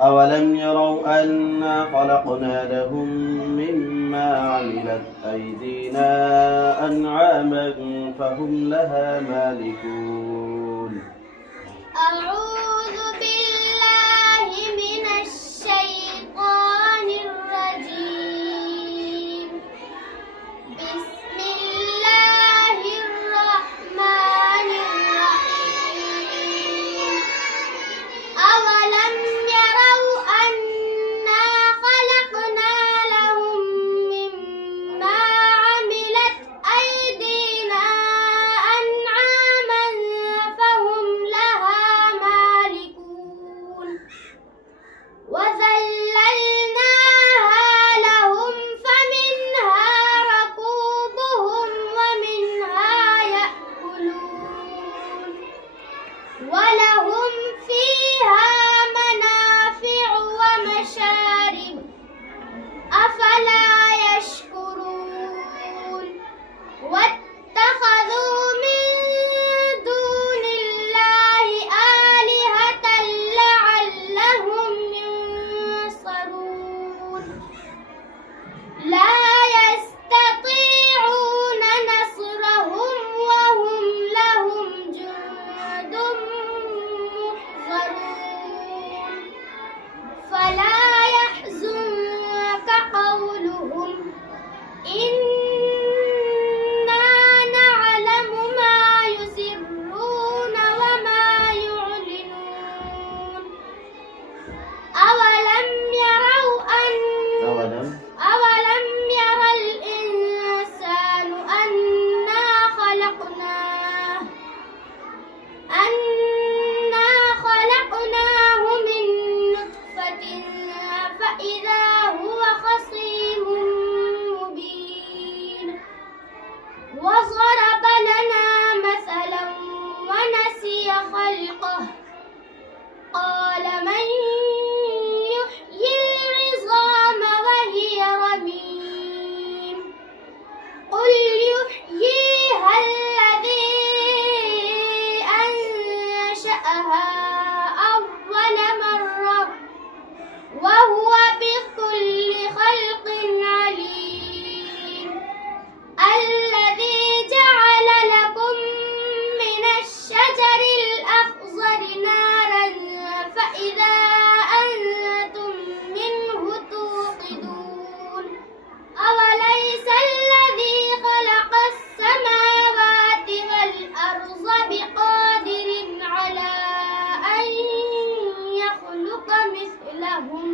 أولم يروا أنا خلقنا لهم مما عملت أيدينا أنعاما فهم لها مالكون. أعوذ بالله من الشيطان الرجيم. بسم الله الرحمن الرحيم. أولم يروا أنا خلقنا لهم مما عملت أيدينا أنعاما فهم لها مالكون. وذللناها لهم فمنها ركوبهم ومنها يأكلون ولهم فيها منافع ومشارب أفلا يشكرون. واتخذوا من دون الله آلهة لعلهم ينصرون. لا يستطيعون نصرهم وهم لهم جند محضرون. فلا يحزنك قولهم إنا نعلم ما يسرون وما يعلنون. أولم يروا أولم ير الإنسان أنا خلقناه من نطفة فإذا هو خصيم مبين. وضرب لنا مثلا ونسي خلقه قال من يحيي العظام وهي رميم. قل يحييها الذي أنشأها أول مرة وهو بكل خلق عليم. الذي جعل لكم من الشجر الأخضر نارا فإذا أنتم منه توقدون. أوليس الذي خلق السماوات والأرض بقادر على أن يخلق مثلهم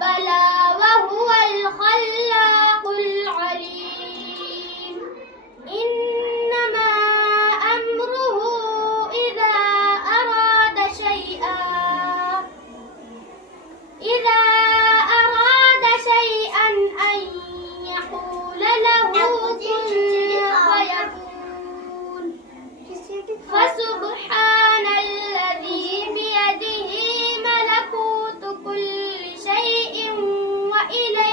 بلى وهو الخلاق العليم. إنما أمره إذا أراد شيئا أن يقول له كن فيكون. فسبحان الذي بيده ملكوت كل شيء وإليه